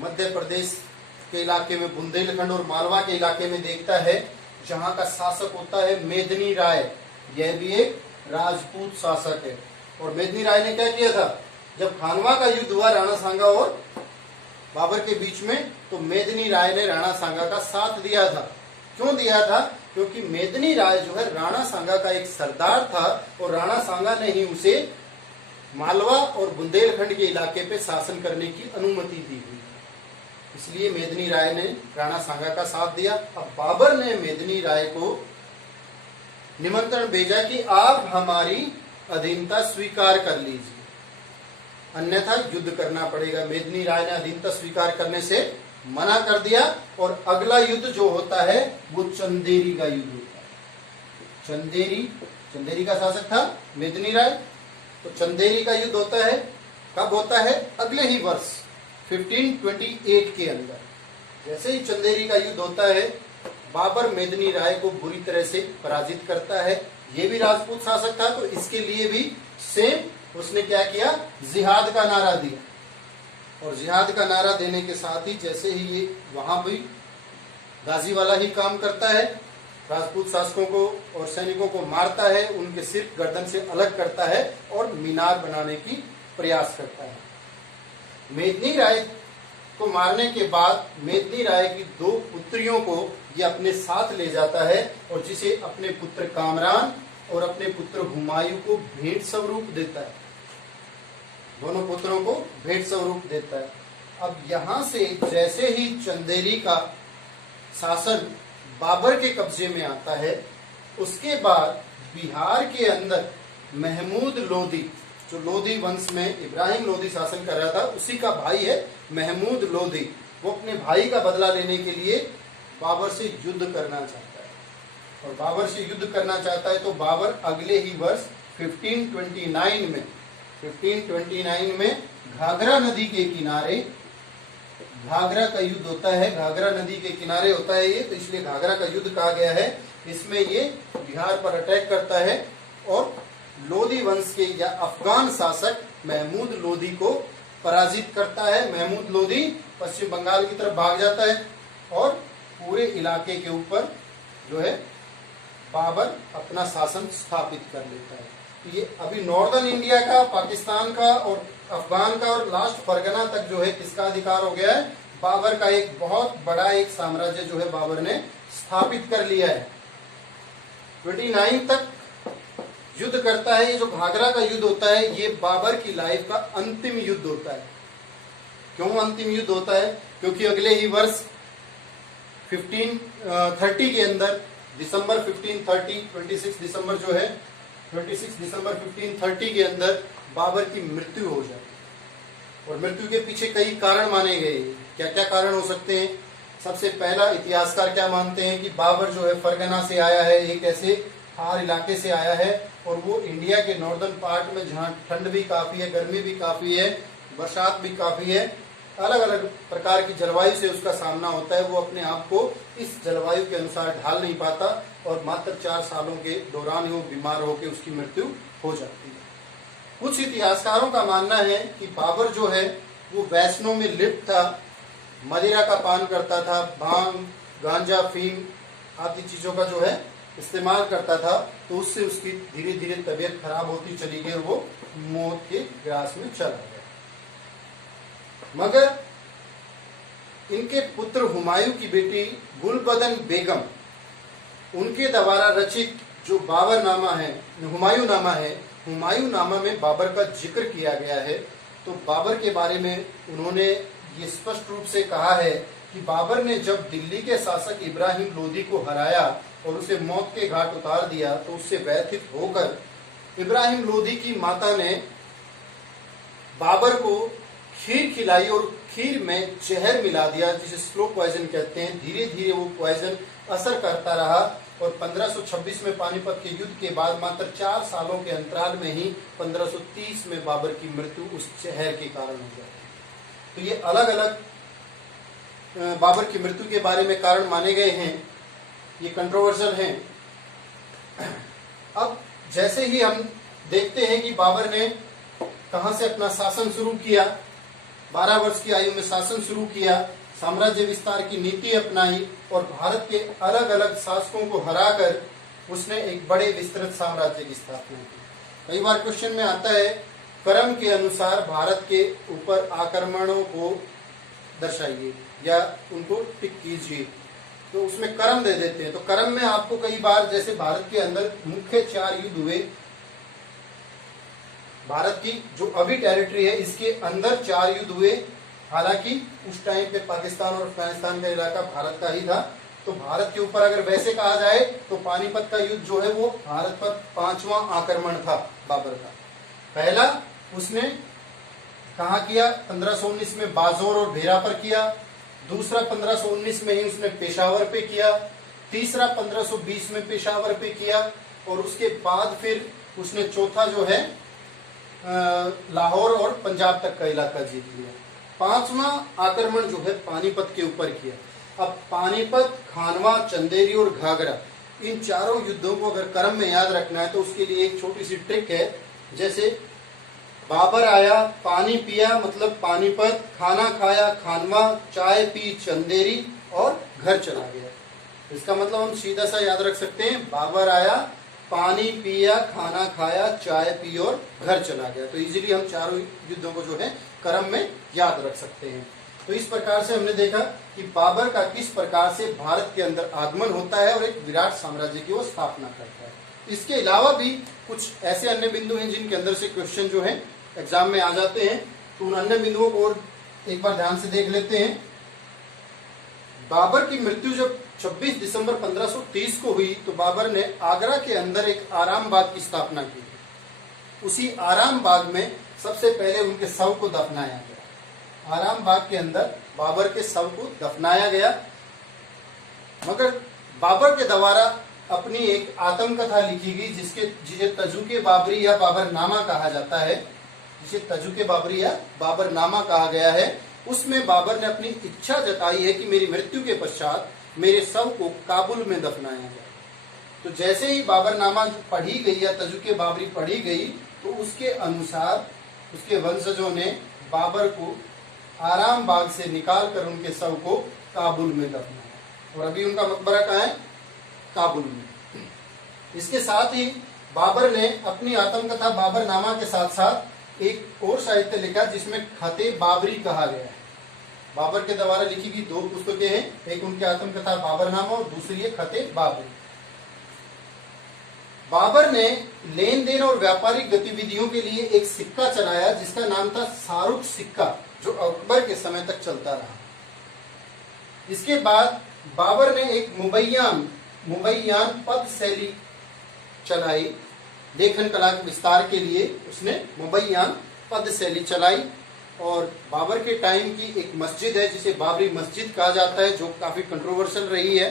मध्य प्रदेश के इलाके में, बुंदेलखंड और मालवा के इलाके में देखता है, जहां का शासक होता है मेदिनी राय। यह भी एक राजपूत शासक है। और मेदिनी राय ने क्या किया था, जब खानवा का युद्ध हुआ राणा सांगा और बाबर के बीच में, तो मेदिनी राय ने राणा सांगा का साथ दिया था। क्यों दिया था? क्योंकि मेदिनी राय जो है राणा सांगा का एक सरदार था और राणा सांगा ने ही उसे मालवा और बुंदेलखंड के इलाके पे शासन करने की अनुमति दी हुई, इसलिए मेदिनी राय ने राणा सांगा का साथ दिया। अब बाबर ने मेदिनी राय को निमंत्रण भेजा कि आप हमारी अधीनता स्वीकार कर लीजिए, अन्यथा युद्ध करना पड़ेगा। मेदिनी राय ने अधीनता स्वीकार करने से मना कर दिया और अगला युद्ध जो होता है वो चंदेरी का युद्ध होता है। चंदेरी का शासक था मेदिनी राय, तो चंदेरी का युद्ध होता है। कब होता है? अगले ही वर्ष 1528 के अंदर। जैसे ही चंदेरी का युद्ध होता है, बाबर मेदिनी राय को बुरी तरह से पराजित करता है। ये भी राजपूत शासक था, तो इसके लिए भी सेम उसने क्या किया, जिहाद का नारा दिया। और जिहाद का नारा देने के साथ ही जैसे ही ये वहां भी गाजी वाला ही काम करता है, राजपूत शासकों को और सैनिकों को मारता है, उनके सिर गर्दन से अलग करता है और मीनार बनाने की प्रयास करता है। मेदिनी राय को मारने के बाद मेदिनी राय की 2 पुत्रियों को ये अपने साथ ले जाता है और जिसे अपने पुत्र कामरान और अपने पुत्र हुमायूं को भेंट स्वरूप देता है। दोनों पुत्रों को भेंट स्वरूप देता है। अब यहां से जैसे ही चंदेरी का शासन बाबर के कब्जे में आता है, उसके बाद बिहार के अंदर महमूद लोदी, जो लोदी वंश में इब्राहिम लोदी शासन कर रहा था, उसी का भाई है महमूद लोदी। वो अपने भाई का बदला लेने के लिए बाबर से युद्ध करना चाहता है। और बाबर से युद्ध करना चाहता है तो बाबर अगले ही वर्ष 1529 में घाघरा नदी के किनारे, घाघरा का युद्ध होता है, घाघरा नदी के किनारे होता है ये, तो इसलिए घाघरा का युद्ध कहा गया है। इसमें ये बिहार पर अटैक करता है और लोदी वंश के या अफगान शासक महमूद लोदी को पराजित करता है। महमूद लोदी पश्चिम बंगाल की तरफ भाग जाता है और पूरे इलाके के ऊपर जो है बाबर अपना शासन स्थापित कर लेता है। ये अभी नॉर्दर्न इंडिया का, पाकिस्तान का और अफगान का और लास्ट फरगना तक जो है किसका अधिकार हो गया है? बाबर का। एक बहुत बड़ा एक साम्राज्य जो है बाबर ने स्थापित कर लिया है। 29 तक युद्ध करता है। ये जो घाघरा का युद्ध होता है ये बाबर की लाइफ का अंतिम युद्ध होता है। क्यों अंतिम युद्ध होता है? क्योंकि अगले ही वर्ष 1530 के अंदर, दिसंबर 1530, 26 दिसंबर जो है, 26 दिसंबर 1530 के अंदर बाबर की मृत्यु हो जाती है। और मृत्यु के पीछे कई कारण माने गए। क्या क्या कारण हो सकते हैं? सबसे पहला, इतिहासकार क्या मानते हैं कि बाबर जो है फरगना से आया है, एक ऐसे थार इलाके से आया है और वो इंडिया के नॉर्दर्न पार्ट में जहाँ ठंड भी काफी है, गर्मी भी काफी है, बरसात भी काफी है, अलग अलग प्रकार की जलवायु से उसका सामना होता है। वो अपने आप को इस जलवायु के अनुसार ढाल नहीं पाता और मात्र 4 सालों के दौरान वो बीमार होकर उसकी मृत्यु हो जाती है। कुछ इतिहासकारों का मानना है कि बाबर जो है वो वैष्णव में लिप्त था, मदिरा का पान करता था, भांग, गांजा, फीम आदि चीजों का जो है इस्तेमाल करता था, तो उससे उसकी धीरे धीरे तबीयत खराब होती चली गई और वो मौत के ग्रास में चला गया। मगर इनके पुत्र हुमायूं की बेटी गुलबदन बेगम, उनके द्वारा रचित जो बाबर नामा है, हुमायूं नामा है, हुमायूं नामा में बाबर का जिक्र किया गया है। तो बाबर के बारे में उन्होंने ये स्पष्ट रूप से कहा है कि बाबर ने जब दिल्ली के शासक इब्राहिम लोदी को हराया और उसे मौत के घाट उतार दिया, तो उससे व्यथित होकर इब्राहिम लोदी की माता ने बाबर को खीर खिलाई और खीर में जहर मिला दिया, जिसे स्लो पॉइजन कहते हैं। धीरे धीरे वो पॉइजन असर करता रहा और 1526 में पानीपत के युद्ध के बाद मात्र 4 सालों के अंतराल में ही 1530 में बाबर की मृत्यु उस जहर के कारण हो जाती। तो ये अलग अलग बाबर की मृत्यु के बारे में कारण माने गए हैं, ये कंट्रोवर्शियल हैं। अब जैसे ही हम देखते हैं कि बाबर ने कहां से अपना शासन शुरू किया, 12 वर्ष की आयु में शासन शुरू किया, साम्राज्य विस्तार की नीति अपनाई और भारत के अलग अलग शासकों को हराकर उसने एक बड़े विस्तृत साम्राज्य की स्थापना की। कई बार क्वेश्चन में आता है क्रम के अनुसार भारत के ऊपर आक्रमणों को दर्शाइए या उनको टिक कीजिए, तो उसमें क्रम दे देते हैं। तो क्रम में आपको कई बार जैसे भारत के अंदर मुख्य 4 युद्ध हुए, भारत की जो अभी टेरिटरी है इसके अंदर 4 युद्ध हुए। हालांकि उस टाइम पे पाकिस्तान और अफगानिस्तान का इलाका भारत का ही था। तो भारत के ऊपर अगर वैसे कहा जाए तो पानीपत का युद्ध जो है वो भारत पर 5वां आक्रमण था बाबर का। पहला उसने कहाँ किया? 1519 में बाजौर और भेरा पर किया। दूसरा 1519 में ही उसने पेशावर पे किया। तीसरा 1520 में पेशावर पे किया और उसके बाद फिर उसने चौथा जो है लाहौर और पंजाब तक का इलाका जीत लिया। 5वां आक्रमण जो है पानीपत के ऊपर किया। अब पानीपत, खानवा, चंदेरी और घाघरा, इन चारों युद्धों को अगर क्रम में याद रखना है तो उसके लिए एक छोटी सी ट्रिक है। जैसे बाबर आया, पानी पिया मतलब पानीपत, खाना खाया खानवा, चाय पी चंदेरी और घर चला गया। इसका मतलब हम सीधा सा याद रख सकते हैं, बाबर आया, पानी पिया, खाना खाया, चाय पी और घर चला गया। तो इजीली हम चारों युद्धों को जो है क्रम में याद रख सकते हैं। तो इस प्रकार से हमने देखा कि बाबर का किस प्रकार से भारत के अंदर आगमन होता है और एक विराट साम्राज्य की वो स्थापना करता है। इसके अलावा भी कुछ ऐसे अन्य बिंदु हैं जिनके अंदर से क्वेश्चन जो है एग्जाम में आ जाते हैं। तो उन अन्य बिंदुओं को और एक बार ध्यान से देख लेते हैं। बाबर की मृत्यु जब 26 दिसंबर 1530 को हुई तो बाबर ने आगरा के अंदर एक आराम बाग की स्थापना की। उसी आराम बाग में सबसे पहले उनके शव को दफनाया गया। आराम बाग के अंदर बाबर के शव को दफनाया गया। मगर बाबर के द्वारा अपनी एक आत्मकथा लिखी गई जिसे तजुके बाबरी या बाबरनामा कहा जाता है, जिसे तजुके बाबरी या बाबरनामा कहा गया है। उसमें बाबर ने अपनी इच्छा जताई है कि मेरी मृत्यु के पश्चात मेरे शव को काबुल में दफनाया जाए। तो जैसे ही बाबरनामा पढ़ी गई या तजुके बाबरी पढ़ी गई तो उसके अनुसार उसके वंशजों ने बाबर को आराम बाग से निकाल कर उनके शव को काबुल में दफनाया और अभी उनका मकबरा कहाँ है? काबुल में। इसके साथ ही बाबर ने अपनी आत्मकथा बाबरनामा के साथ साथ एक और साहित्य लिखा जिसमें खते बाबरी कहा गया है। बाबर के द्वारा लिखी गई 2 पुस्तकें हैं, एक उनकी आत्मकथा बाबरनामा और दूसरी है खते बाबरी। बाबर ने लेन देन और व्यापारिक गतिविधियों के लिए एक सिक्का चलाया जिसका नाम था शाहरुख सिक्का, जो अकबर के समय तक चलता रहा। इसके बाद बाबर ने एक मुबैयान पद शैली चलाई। लेखन कला के विस्तार के लिए उसने मुबैयान पद शैली चलाई और बाबर के टाइम की एक मस्जिद है जिसे बाबरी मस्जिद कहा जाता है, जो काफी कंट्रोवर्शियल रही है।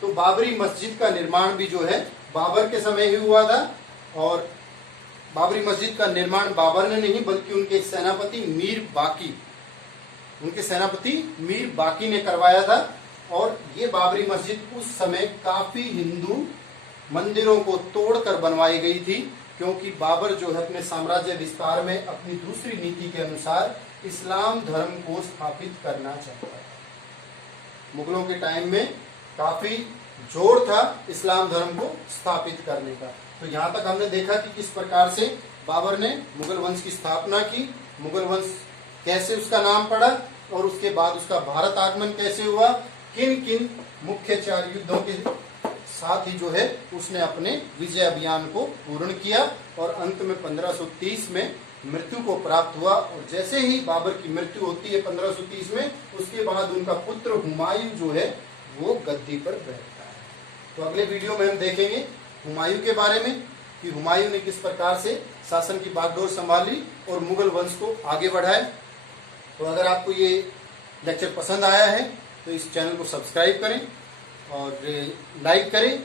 तो बाबरी मस्जिद का निर्माण भी जो है बाबर के समय ही हुआ था और बाबरी मस्जिद का निर्माण बाबर ने नहीं बल्कि उनके सेनापति मीर बाकी ने करवाया था। और ये बाबरी मस्जिद उस समय काफी हिंदू मंदिरों को तोड़कर बनवाई गई थी, क्योंकि बाबर जो है अपने साम्राज्य विस्तार में अपनी दूसरी नीति के अनुसार इस्लाम धर्म को स्थापित करना चाहता था। मुगलों के टाइम में काफी जोर था इस्लाम धर्म को स्थापित करने का। तो यहाँ तक हमने देखा कि किस प्रकार से बाबर ने मुगल वंश की स्थापना की, मुगल वंश कैसे उसका नाम पड़ा और उसके बाद उसका भारत आगमन कैसे हुआ, किन किन मुख्य 4 युद्धों के साथ ही जो है उसने अपने विजय अभियान को पूर्ण किया और अंत में 1530 में मृत्यु को प्राप्त हुआ। और जैसे ही बाबर की मृत्यु होती है 1530 में, उसके बाद उनका पुत्र हुमायूं जो है वो गद्दी पर बैठता है। तो अगले वीडियो में हम देखेंगे हुमायूं के बारे में कि हुमायूं ने किस प्रकार से शासन की बागडोर संभाली और मुगल वंश को आगे बढ़ाए। तो अगर आपको ये लेक्चर पसंद आया है तो इस चैनल को सब्सक्राइब करें और लाइक करें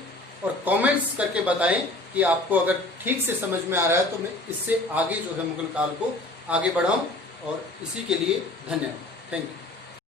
और कमेंट्स करके बताएं कि आपको अगर ठीक से समझ में आ रहा है तो मैं इससे आगे जो है मुगल काल को आगे बढ़ाऊं। और इसी के लिए धन्यवाद। Thank you.